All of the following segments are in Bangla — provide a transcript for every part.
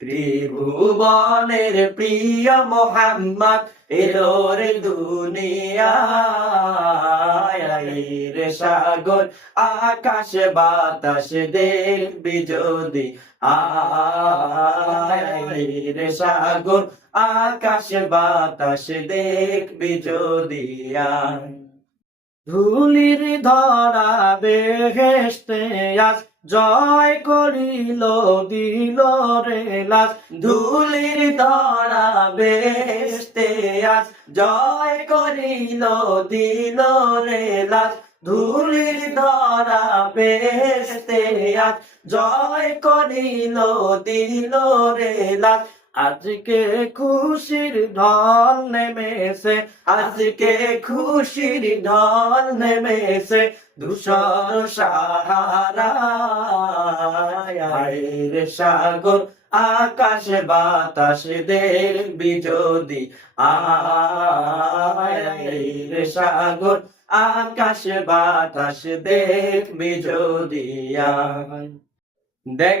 ত্রিভুবনের প্রিয় মোহাম্মদ, এলো রে দুনিয়ায়, রে সাগর, আকাশ বাতাস দেখবি যদি। আয়, রে সাগর, আকাশ বাতাস দেখবি যদি। আয়। ধুলির ধরা বেহেস্তে আস জয় করিল, দিল রে লাস ধুলির ধরা বেহেস্তে আস জয় করিল, দিল রে লাস ধুলির ধরা বেহেস্তে আস জয় করিল, দিল রে লাস আজকে খুশির ঢল নেমেছে, আজকে খুশির ঢল নেমেছে, ধূসর সাহারা রে সাগর, আকাশ, বাতাস যদি আয় রে সাগর, আকাশ, বাতাস দেখবি যদি আয়। দেখ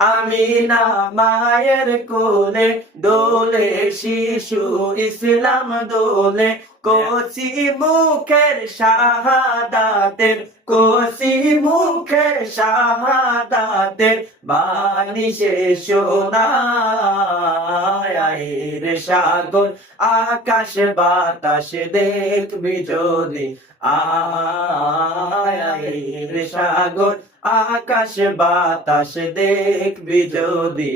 আমি না মায়ের কোলে, দোলে শিশু ইসলাম দোলে কোসি মুখের শাহাদাতের কোসি মুখের শাহাদাতের বাণী সে শোনায়। রে সাগর, আকাশ বাতাস দেখবি যদি আয়। রে সাগর আকাশ বাতাস দেখবি যদি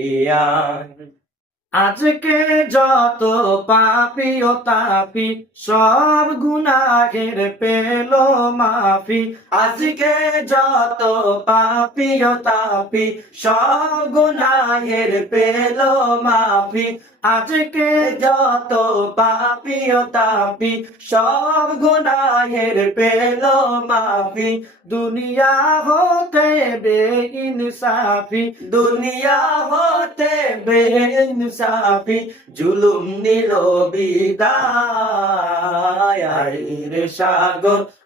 আজকে যত পাপি ও তাপি, সব গুনাহের পেল মাফি। আজকে যত পাপি ও তাপি, সব গুনাহের পেল মাফি। আজকে যত পাপি ও তাপি, সব গুনাহের পেল মাফি। দুনিয়া হতে বে ইনসাফি দুনিয়া হতে বে ইনসাফি জুলুম নিল বিদায়। রে সাগর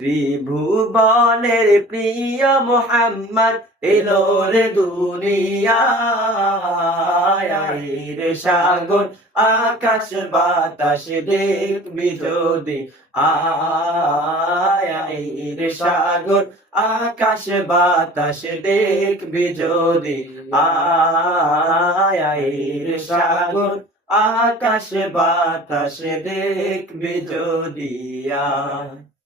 ত্রিভুবনের প্রিয় মোহাম্মদ এলো রে দুনিয়ায়। সাগর, আকাশ, বাতাস দেখবি যদি আয়। রে সাগর, আকাশ, বাতাস দেখবি যদি আয়। রে সাগর, আকাশ, বাতাস দেখবি যদি আয়।